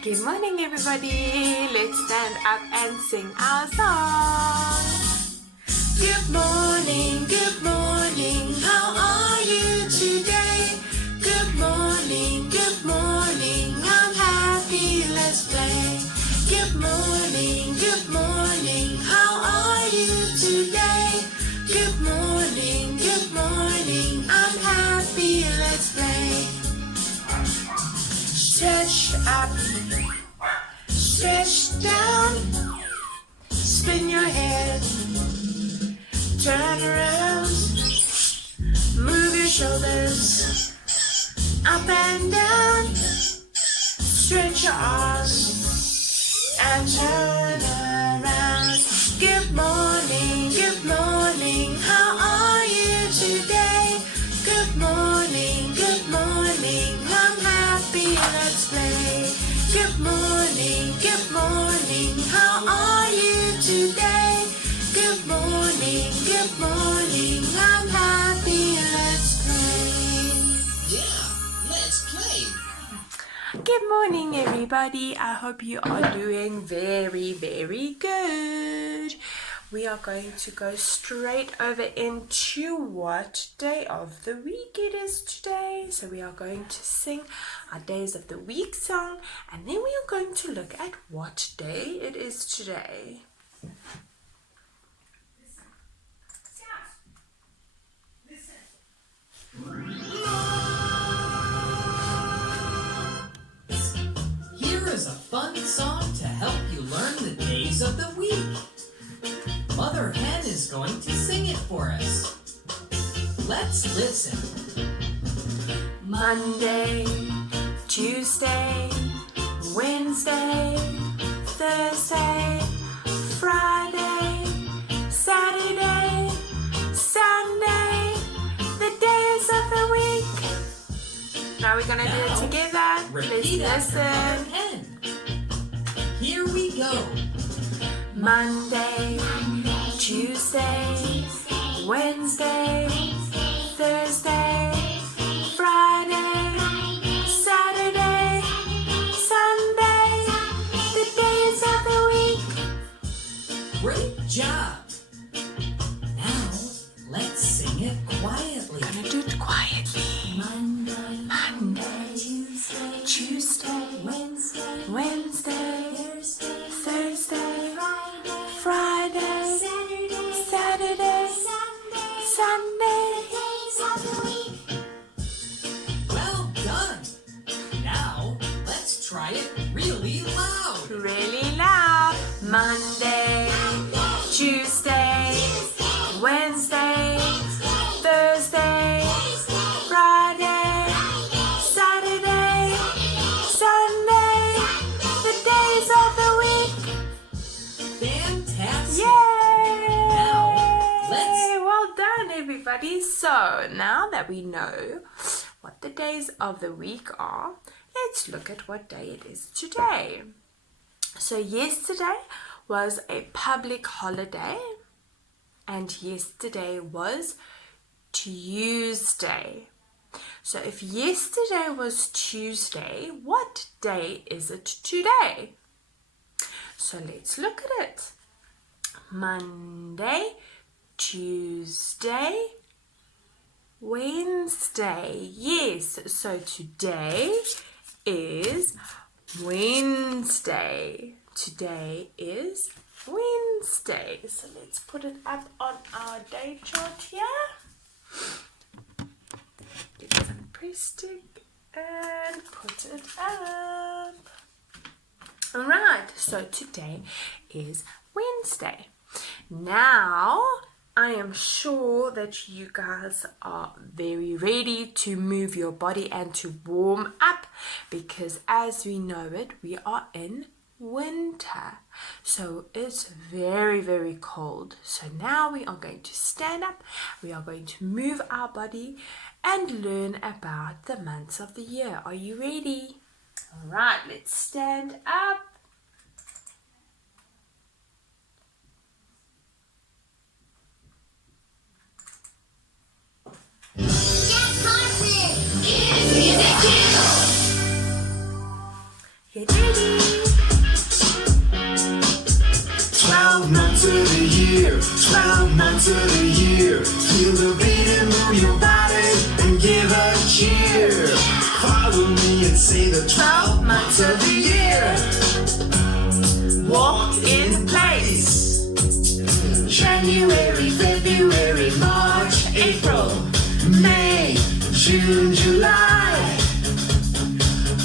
Good morning, everybody. Let's stand up and sing our song. Good morning, how are you today? Good morning, I'm happy, let's play. Good morning, how are you today? Good morning, I'm happy, let's play. Stretch up, stretch down, spin your head, turn around, move your shoulders, up and down, stretch your arms, and turn around. Good morning, how are you today? Good morning, I'm happy, let's play. Good morning, how are you today? Good morning, I'm happy, let's play. Yeah, let's play. Good morning, everybody. I hope you are doing very, very good. We are going to go straight over into what day of the week it is today. So we are going to sing our Days of the Week song, and then we are going to look at what day it is today. Here is a fun song to help you learn the days of the week. Mother Hen is going to sing it for us. Let's listen. Monday, Tuesday, Wednesday, Thursday, Friday, Saturday, Sunday, the days of the week. Now we're gonna do it together. Repeat Let's after Mother listen. Hen. Here we go. Monday, Tuesday, Wednesday, Thursday, Friday, Saturday, Sunday, the days of the week. Great job. Now, let's sing it quietly. Gonna do it quietly. Monday, Tuesday, Wednesday, Thursday, Friday, Saturday, Sunday. Well done. Now, let's try it really loud. Really loud. Monday, Tuesday, Wednesday, Thursday, Friday, Saturday, Sunday, the days of the week. Fantastic. Yay! Now, let's- Well done, everybody. So, now that we know what the days of the week are, let's look at what day it is today. So, yesterday was a public holiday, and yesterday was Tuesday. So, if yesterday was Tuesday, what day is it today? So, let's look at it. Monday, Tuesday, Wednesday. Yes, so today is Wednesday. Today is Wednesday. So let's put it up on our day chart here. Get some press stick and put it up. Alright, so today is Wednesday. Now, I am sure that you guys are very ready to move your body and to warm up, because as we know it, we are in winter. So it's very, very cold. So now we are going to stand up, we are going to move our body and learn about the months of the year. Are you ready? Alright, let's stand up. Get ready. 12 months of the year, 12 months of the year. Feel the beat and move your body and give a cheer. Follow me and say the 12 months of the year. Walk in place. January, February, March, April, May, June, July,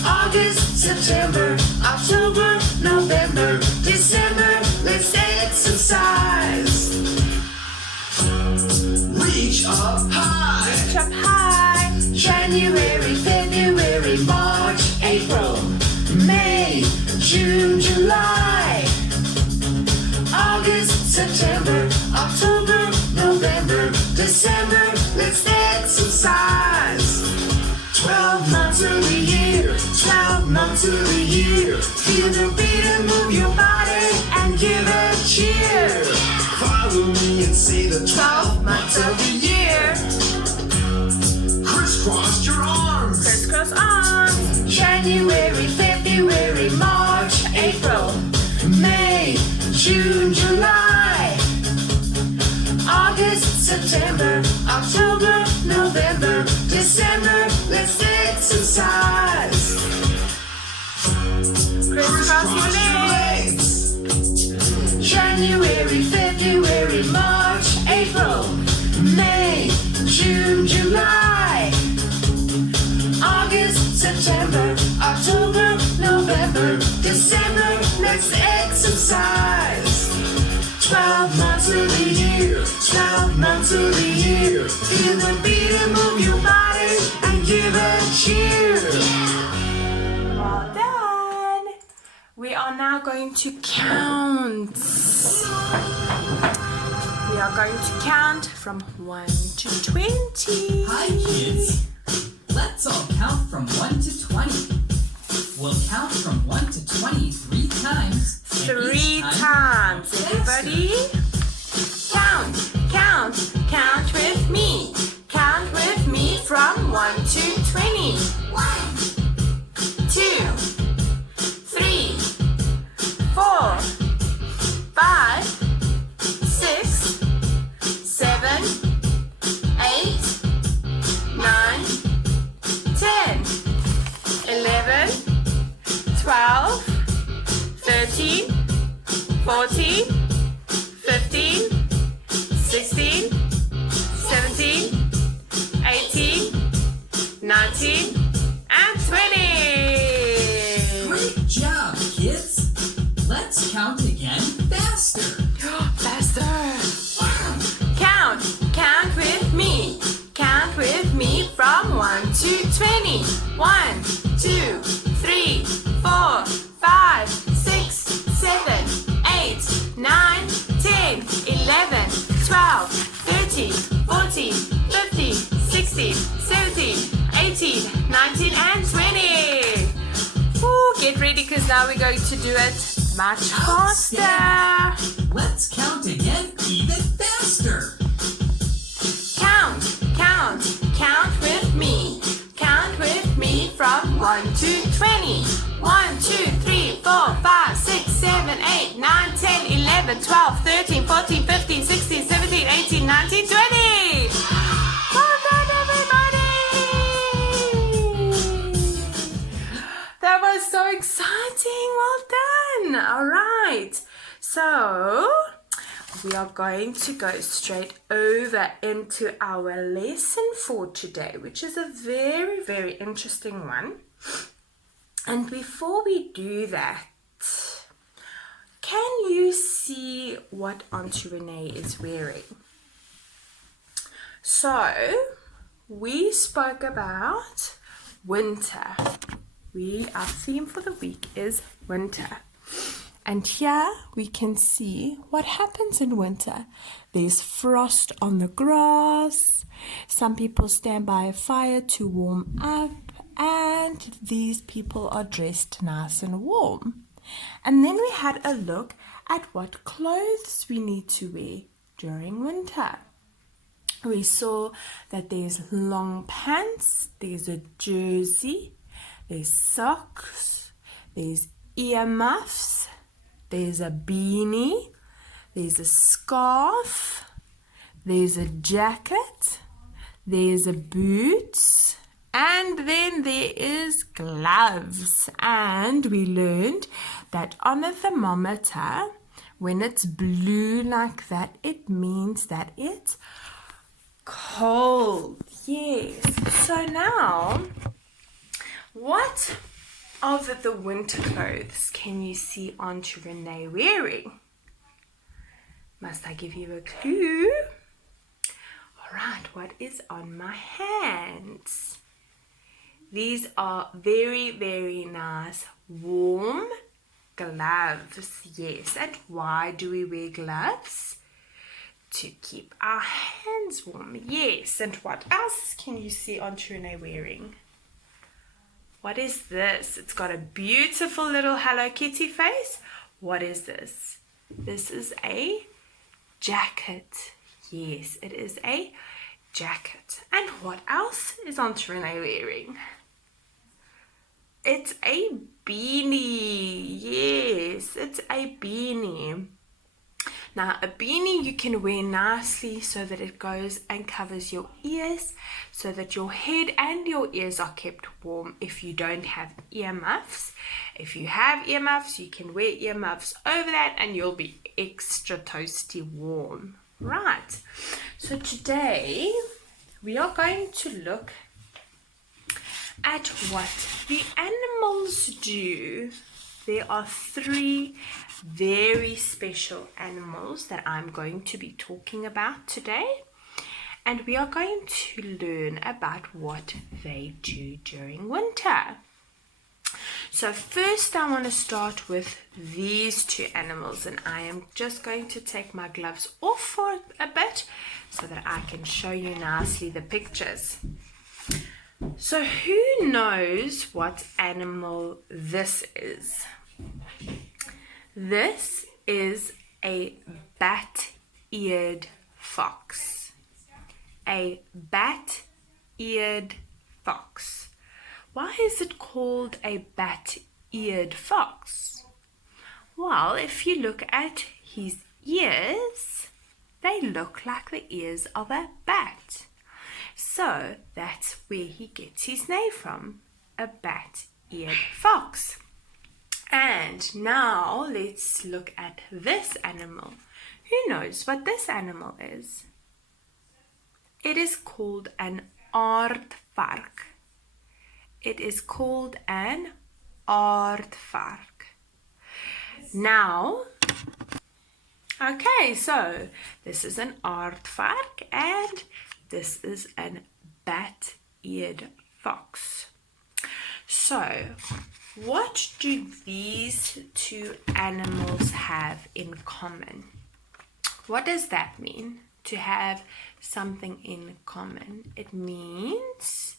August, September, October, November, December. Let's exercise. Reach up high. Reach up high. January, February, March, April, May, June, July, August, September, October, November, December. Let's exercise. 12 months of the year, 12 months of the year. Feel the beat and move your body and give a cheer. Follow me and say the 12 months of the year. Crisscross your arms. Crisscross arms. January, February, March, April, May, June, July, August, September, October, November, December. Let's exercise. Crisscross your legs. January, February, March, April, May, June, July, August, September, October, November, December. Let's exercise. 12 months of the year, 12 months of the year. Feel the beat and move your body and give a cheer. Well done. We are now going to count. We are going to count from 1 to 20. Hi, kids. Let's all count from 1 to 20. We'll count from 1 to 20 3 times. and each 3 times. faster. Everybody, count, count, count with me. Count with me from 1 to 20. 1, 2, 3, 4, 5, 6, 7, 8, 9, 10, 11, 12, 13, 14, 15, 16, 17, 18, 19, and 20. Great job, kids. Let's count again faster. Faster. Count, count with me. Count with me from 1 to 20. 1, 2, 3, 4, 5, 6, 7, 8, 9, 10, 11, 12, 13, 14, 15, 16, 17, 18, 19, and 20. Ooh, get ready because now we're going to do it much faster. Let's count again even faster. Count, count, count with me. Count with me from 1 to 20. 1, 2, 3, 4, 5, 6, 7, 8, 9, 10, 11, 12, 13, 14, 15, 16, 17, 18, 19, 20. Well done, everybody. That was so exciting. Well done. All right. So we are going to go straight over into our lesson for today, which is a very, very interesting one. And before we do that, can you see what Auntie Renee is wearing? So, we spoke about winter. Our theme for the week is winter. And here we can see what happens in winter. There's frost on the grass. Some people stand by a fire to warm up. And these people are dressed nice and warm. And then we had a look at what clothes we need to wear during winter. We saw that there's long pants, there's a jersey, there's socks, there's earmuffs, there's a beanie, there's a scarf, there's a jacket, there's a boots, and then there is gloves. And we learned that on a thermometer, when it's blue like that, it means that it's cold. Yes. So now, what of the winter clothes can you see Auntie Renee wearing? Must I give you a clue? All right, what is on my hands? These are very, very nice warm gloves. Yes, and why do we wear gloves? To keep our hands warm. Yes, and what else can you see Auntie Renee wearing? What is this? It's got a beautiful little Hello Kitty face. What is this? This is a jacket. Yes, it is a jacket. And what else is Auntie Renee wearing? It's a beanie. Yes, it's a beanie. Now, a beanie you can wear nicely so that it goes and covers your ears, so that your head and your ears are kept warm if you don't have earmuffs. If you have earmuffs, you can wear earmuffs over that and you'll be extra toasty warm. Right, so today we are going to look at what the animals do. There are 3 very special animals that I'm going to be talking about today, and we are going to learn about what they do during winter. So first I want to start with these 2 animals, and I am just going to take my gloves off for a bit so that I can show you nicely the pictures. So who knows what animal this is? This is a bat-eared fox. A bat-eared fox. Why is it called a bat-eared fox? Well, if you look at his ears, they look like the ears of a bat. So that's where he gets his name from, a bat-eared fox. And now let's look at this animal. Who knows what this animal is? It is called an aardvark. It is called an aardvark. Now, okay, so this is an aardvark and this is an bat-eared fox. So, what do these 2 animals have in common? What does that mean, to have something in common? It means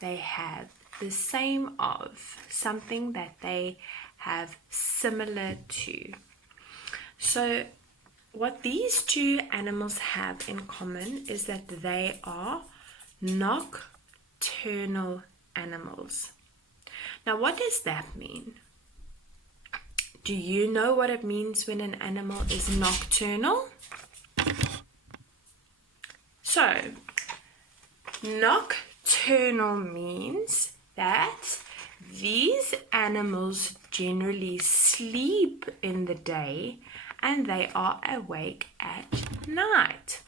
they have the same of, something that they have similar to. So what these 2 animals have in common is that they are nocturnal animals. Now, what does that mean? Do you know what it means when an animal is nocturnal? So, nocturnal means that these animals generally sleep in the day and they are awake at night.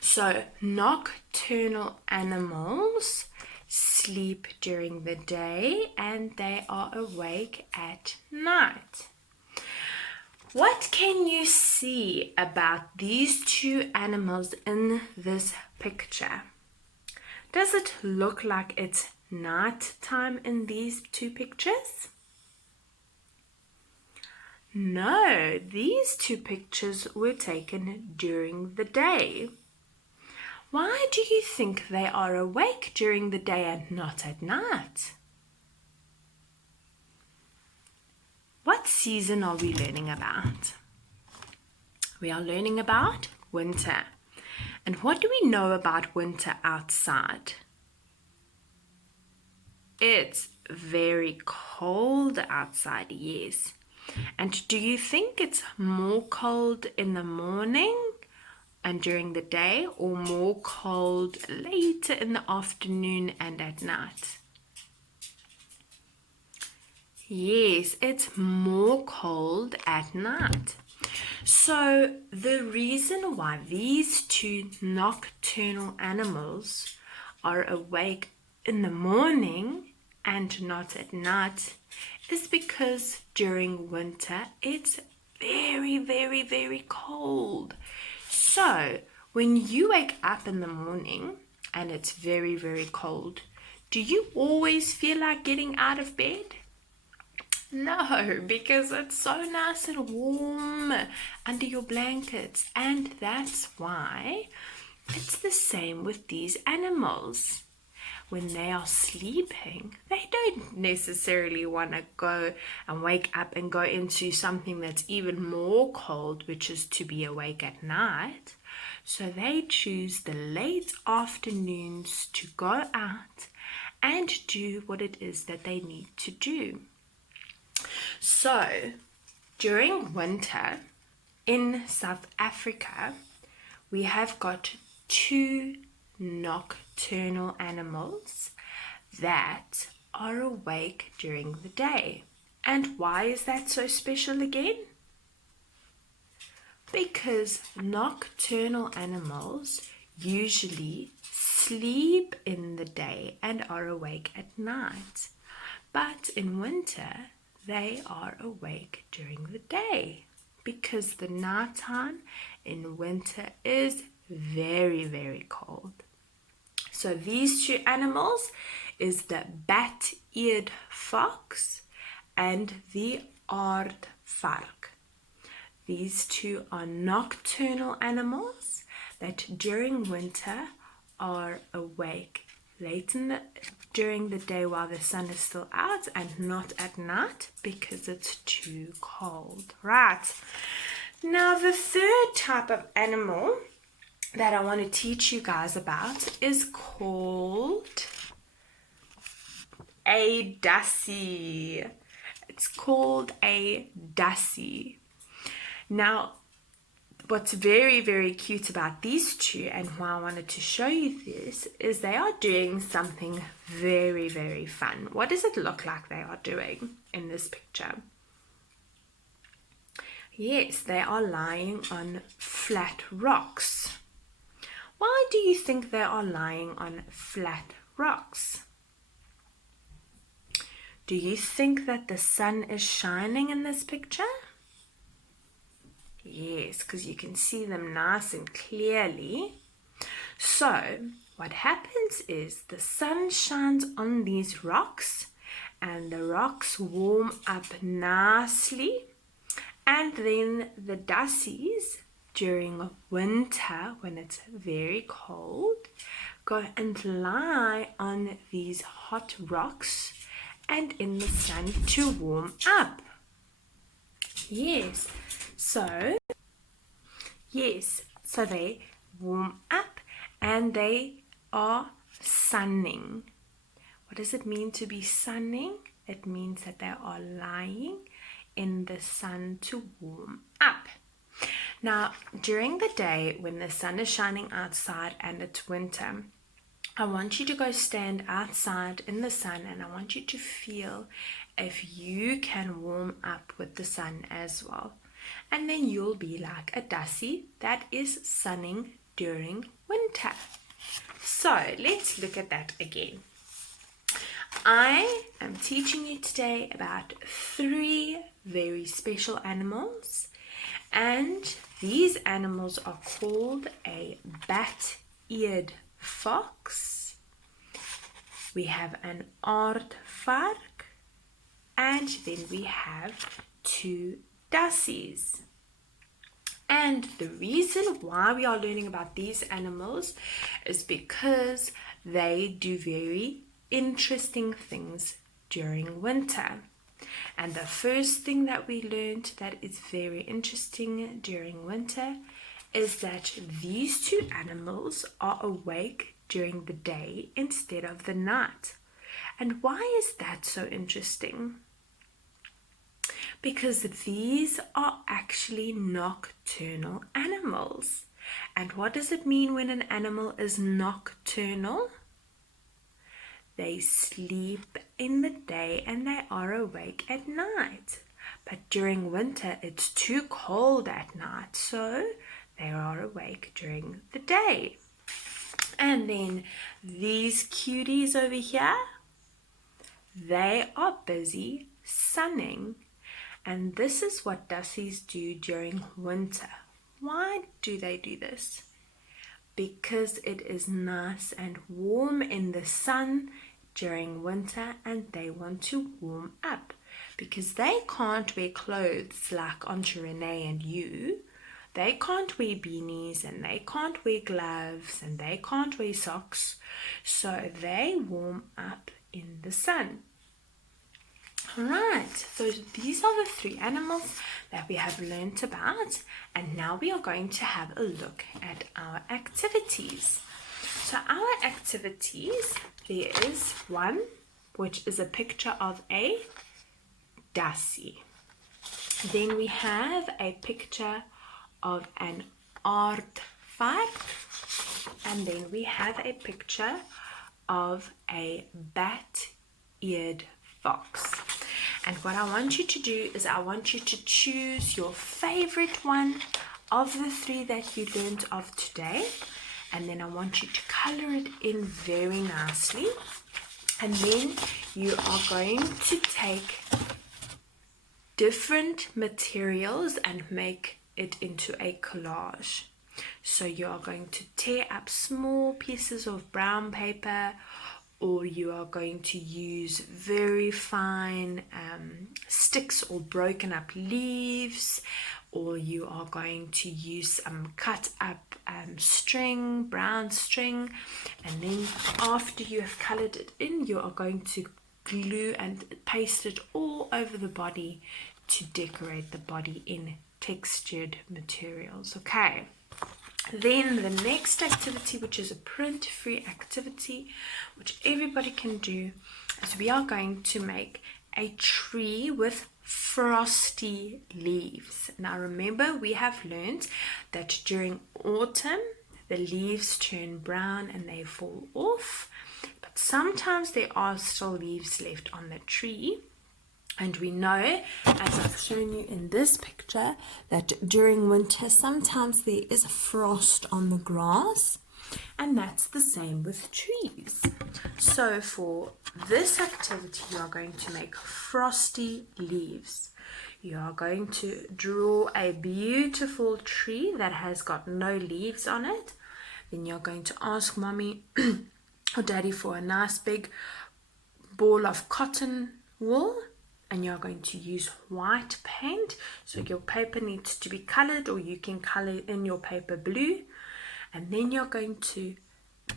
So, nocturnal animals sleep during the day and they are awake at night. What can you see about these 2 animals in this picture? Does it look like it's night time in these 2 pictures? No, these 2 pictures were taken during the day. Why do you think they are awake during the day and not at night? What season are we learning about? We are learning about winter. And what do we know about winter outside? It's very cold. cold outside, yes. And do you think it's more cold in the morning and during the day, or more cold later in the afternoon and at night? Yes, it's more cold at night. So the reason why these two nocturnal animals are awake in the morning and not at night is because during winter it's very, very, very cold. So when you wake up in the morning and it's very, very cold, do you always feel like getting out of bed? No, because it's so nice and warm under your blankets, and that's why it's the same with these animals. When they are sleeping, they don't necessarily want to go and wake up and go into something that's even more cold, which is to be awake at night. So they choose the late afternoons to go out and do what it is that they need to do. So, during winter in South Africa, we have got two nocturnal animals that are awake during the day. And why is that so special again? Because nocturnal animals usually sleep in the day and are awake at night. But in winter, they are awake during the day because the nighttime in winter is very, very cold. So these two animals is the bat-eared fox and the aardvark. These two are nocturnal animals that during winter are awake late during the day while the sun is still out and not at night because it's too cold. Right. Now the third type of animal that I want to teach you guys about is called a dassie. It's called a dassie. Now, what's very, very cute about these two and why I wanted to show you this is they are doing something very, very fun. What does it look like they are doing in this picture? Yes, they are lying on flat rocks. Why do you think they are lying on flat rocks? Do you think that the sun is shining in this picture? Yes, because you can see them nice and clearly. So, what happens is the sun shines on these rocks and the rocks warm up nicely, and then the dassies during winter when it's very cold go and lie on these hot rocks and in the sun to warm up. Yes, so they warm up and they are sunning. What does it mean to be sunning? It means that they are lying in the sun to warm up. Now, during the day when the sun is shining outside and it's winter, I want you to go stand outside in the sun and I want you to feel if you can warm up with the sun as well. And then you'll be like a dassie that is sunning during winter. So let's look at that again. I am teaching you today about 3 very special animals, and these animals are called a bat-eared fox, we have an aardvark, and then we have 2 dassies. And the reason why we are learning about these animals is because they do very interesting things during winter. And the first thing that we learned that is very interesting during winter is that these 2 animals are awake during the day instead of the night. And why is that so interesting? Because these are actually nocturnal animals. And what does it mean when an animal is nocturnal? They sleep in the day and they are awake at night. But during winter, it's too cold at night, so they are awake during the day. And then these cuties over here, they are busy sunning. And this is what dussies do during winter. Why do they do this? Because it is nice and warm in the sun during winter and they want to warm up. Because they can't wear clothes like Auntie Renee and you. They can't wear beanies and they can't wear gloves and they can't wear socks. So they warm up in the sun. Alright, so these are the 3 animals that we have learnt about, and now we are going to have a look at our activities. So our activities, there is one which is a picture of a dassie. Then we have a picture of an aardvark, and then we have a picture of a bat-eared fox. And what I want you to do is I want you to choose your favorite one of the 3 that you learned of today, and then I want you to color it in very nicely, and then you are going to take different materials and make it into a collage. So you are going to tear up small pieces of brown paper, or you are going to use very fine sticks or broken up leaves, or you are going to use cut up string, brown string, and then after you have colored it in, you are going to glue and paste it all over the body to decorate the body in textured materials. Okay. Then the next activity, which is a print-free activity, which everybody can do, is we are going to make a tree with frosty leaves. Now remember, we have learned that during autumn, the leaves turn brown and they fall off, but sometimes there are still leaves left on the tree. And we know, as I've shown you in this picture, that during winter sometimes there is frost on the grass, and that's the same with trees. So for this activity, you are going to make frosty leaves. You are going to draw a beautiful tree that has got no leaves on it. Then you're going to ask mommy or daddy for a nice big ball of cotton wool. And you're going to use white paint. So your paper needs to be colored, or you can color in your paper blue. And then you're going to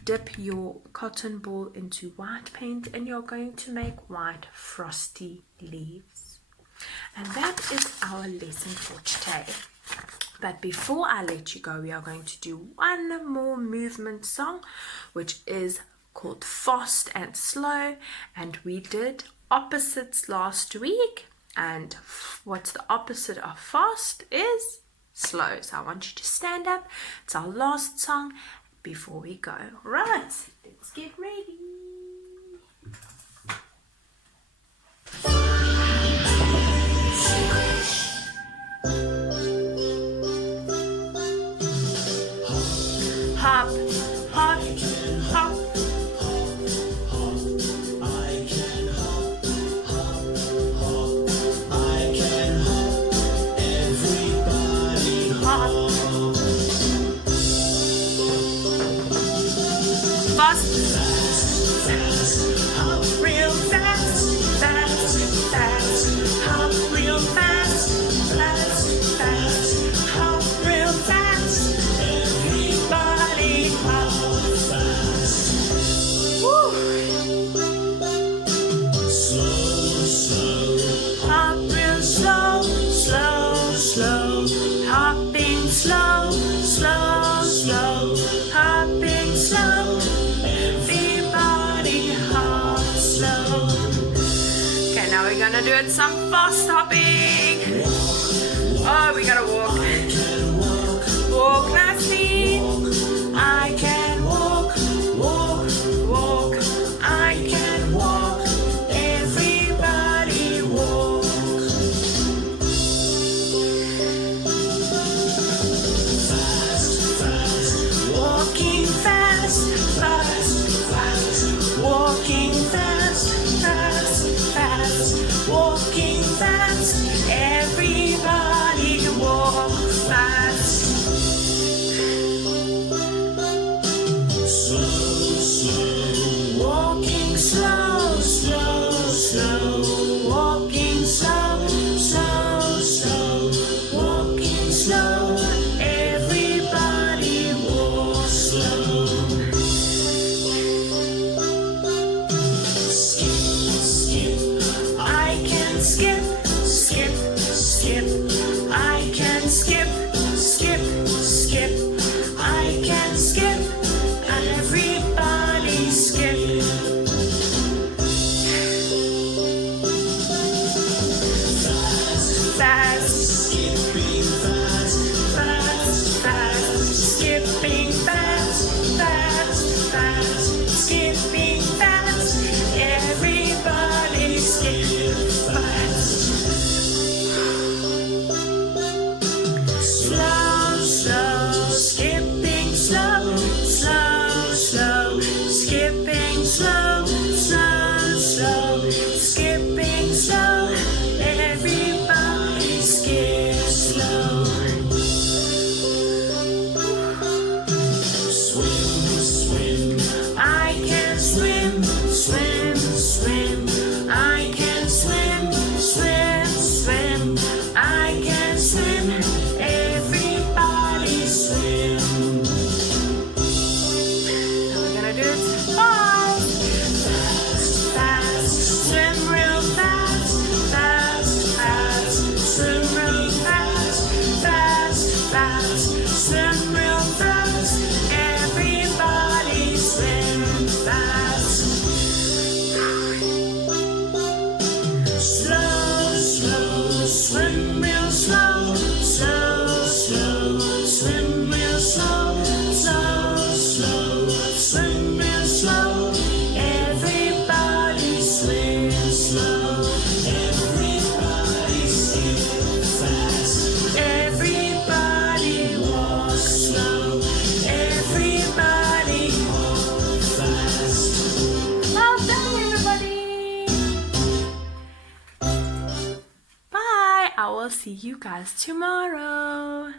dip your cotton ball into white paint, and you're going to make white frosty leaves. And that is our lesson for today. But before I let you go, we are going to do one more movement song, which is called Fast and Slow. And we did opposites last week, and what's the opposite of fast is slow. So I want you to stand up. It's our last song before we go. Right, let's get ready. Hop, hop, hop. Hop real fast, fast, fast. Hop real fast, fast, fast. Hop real fast. Everybody hop fast. Woo! Slow, slow. Hop real slow, slow, slow. Hopping slow, slow, slow. Hopping slow. Okay, now we're gonna do it some fast hopping. Oh, we gotta walk. Walk nicely. I can walk, walk, walk. I can walk. Everybody walk. Walking fast, fast, fast. Walking fast, fast, fast. Walking fast. Everybody walk fast. Walking slow, slow, slow. Walking slow, slow, slow. Walking slow. Everybody walk slow. Skip, skip. I can skip, skip, skip. I can skip, skip, skip. I can skip. Everybody skip. Fast, skipping fast, fast, fast, skipping fast, fast, fast, skipping fast. Everybody skip fast. Slow, slow, skipping slow, slow, slow, skipping slow, slow, slow, skipping slow. Everybody skip slow. Swim, swim. I can swim, swim, swim. I can swim, swim, swim. I can swim. Everybody swim. Now we're gonna do it fast, fast, fast. Swim real fast, fast, fast. Swim real fast, fast, fast. Swim real fast. Everybody swim fast. Slow, slow, swim real slow, slow, slow. Swim real slow, slow, slow. Swim real slow. Everybody swim slow. Everybody skip fast. Everybody walk slow. Everybody walk fast. Well done, everybody. Bye. I will see you guys tomorrow.